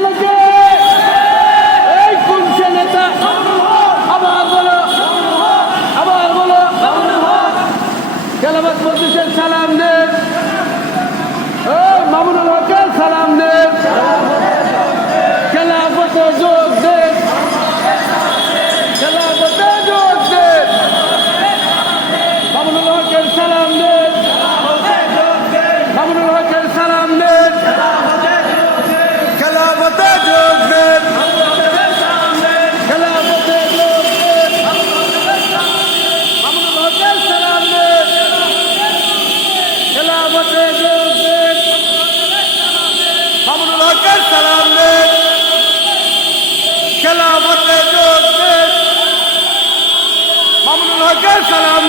Pelo Deus! সালাম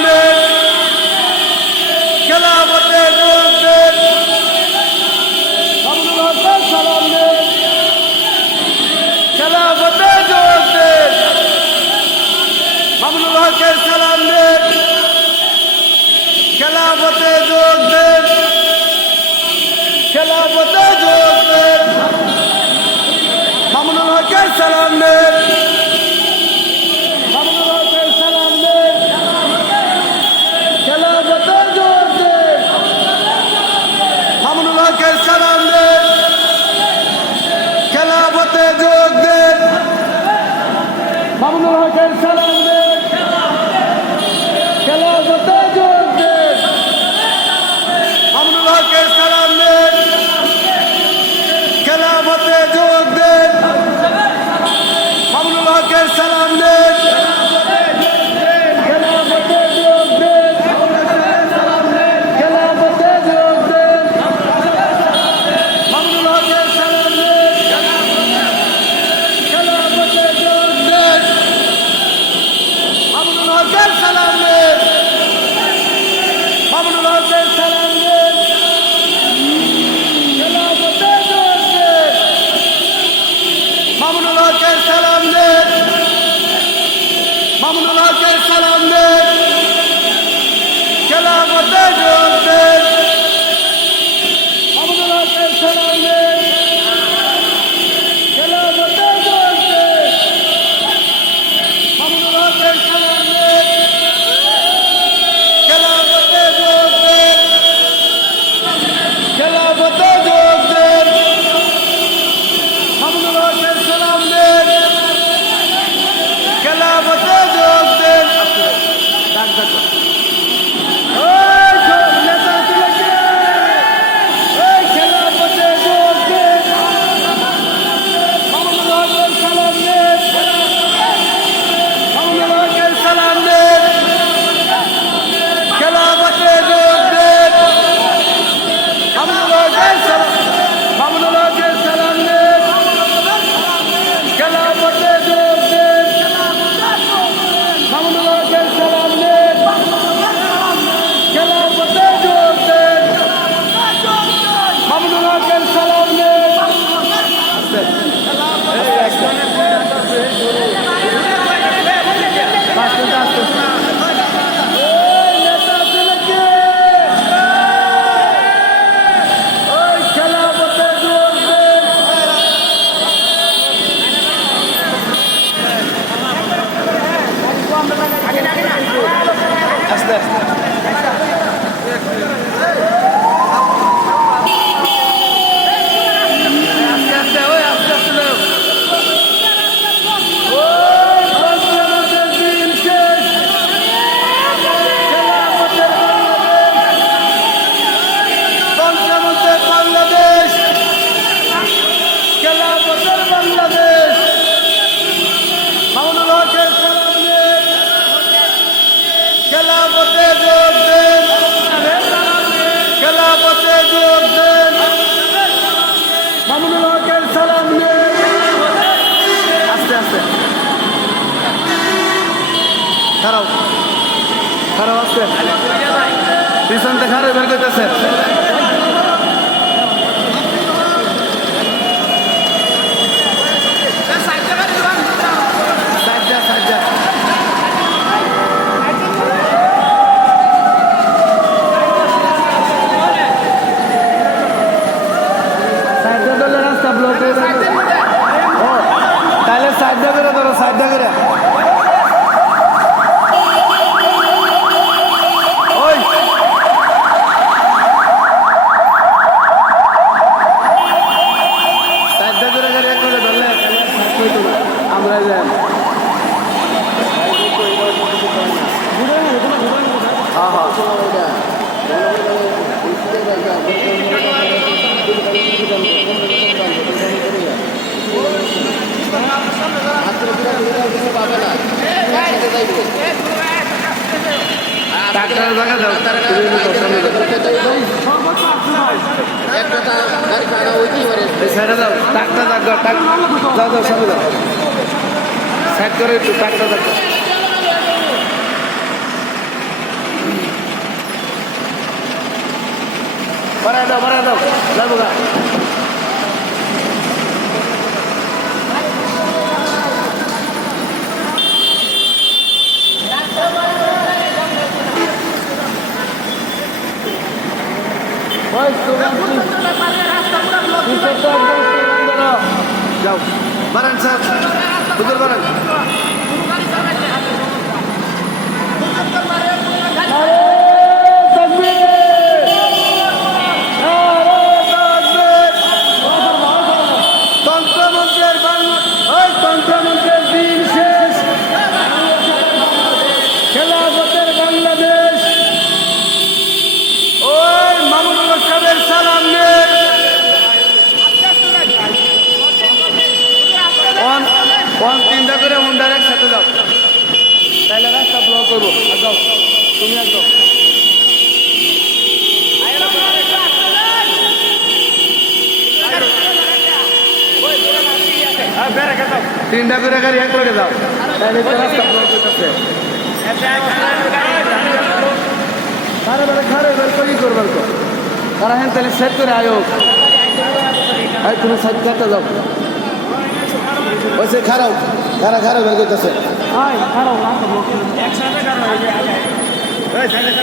Azerselam'dır. Kelamı best. খারাও খারাও আসছে পিছনতে খারে বের করতেছে। সাইড দিয়ে করে ধরো সাইড দিয়ে করে ডাক্তারের জায়গা দাও তুমি দাও ডাক্তার ডাক্তার যাও যাও সামনে যাও সাইড করে একটু ডাক্তার ডাক্তার বাড়ায় দাও বাড়ায় দাও যাব গা যাও বাড়ান স্যার হুজুর বাড়ান তুমি একদম। তিনটা করে গাড়ি এক করে যাও তাহলে রাস্তা ব্লক করতেছে। খারে বেড়ে খারে বের করি করবেন তো তারা হ্যাঁ তাহলে সেট করে আয়ো। এই তুমি সাইড কাটতে যাও। ওই সে খারাপ খারা খারা বের করতেছে। আয় খারাপ রাস্তা ব্লক দিন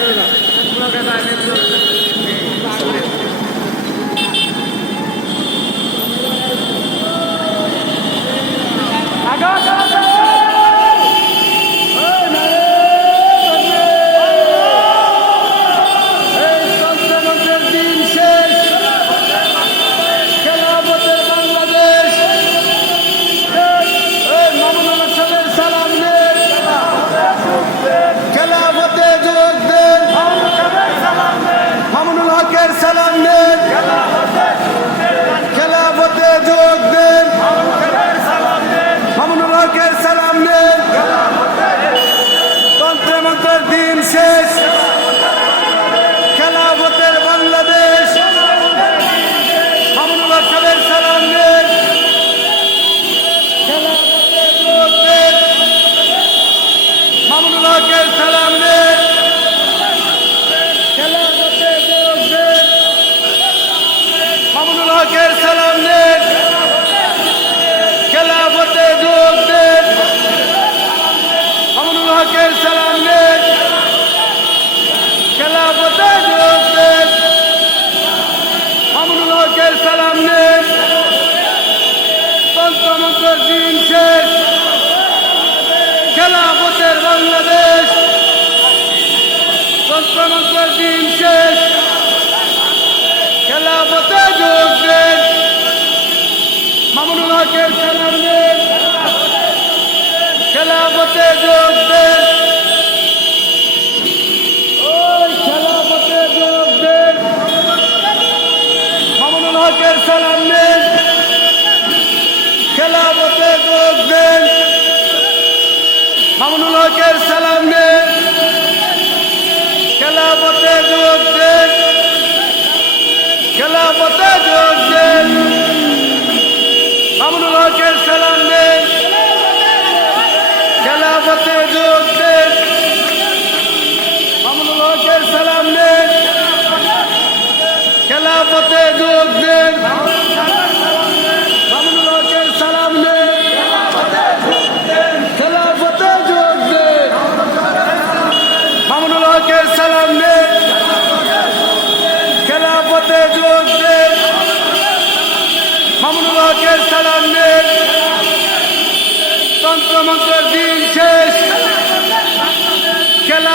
খেলাফতে যোগ দেন মামুনুল হকের সালাম নেন খেলাফতে যোগ দেন ওই খেলাফতে যোগ দেন মামুনুল হকের সালাম খেলাফতে যোগ দেন মামুনুল হকের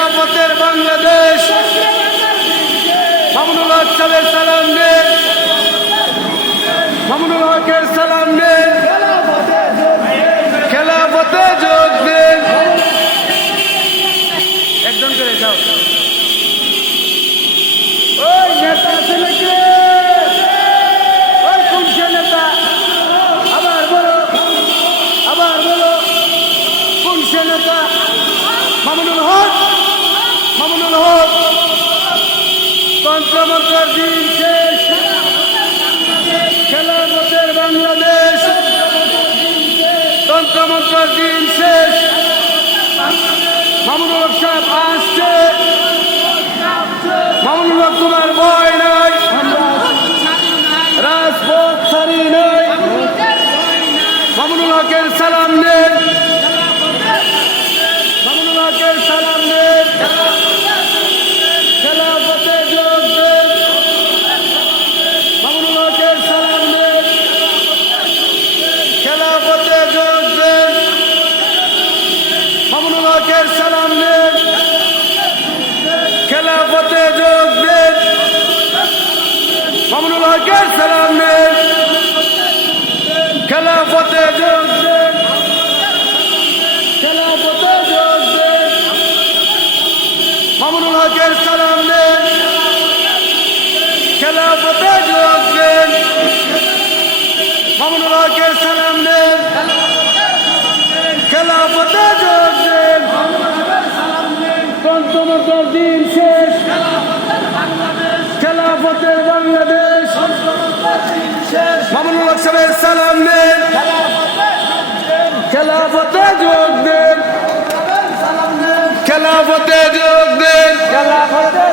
খেলাফতের বাংলাদেশ। মামুনুল হক সাহের সালাম নেন মামুনুল হকের সালাম নেন খেলাফতে gel selamlar. Kelafat ediyorsun. Kelafat ediyorsun. Mamunullah gel selamlar. Kelafat ediyorsun. Mamunullah gel selamlar. Kelafat ediyorsun. খেলাফতে যোগ দেন। খেলাফতে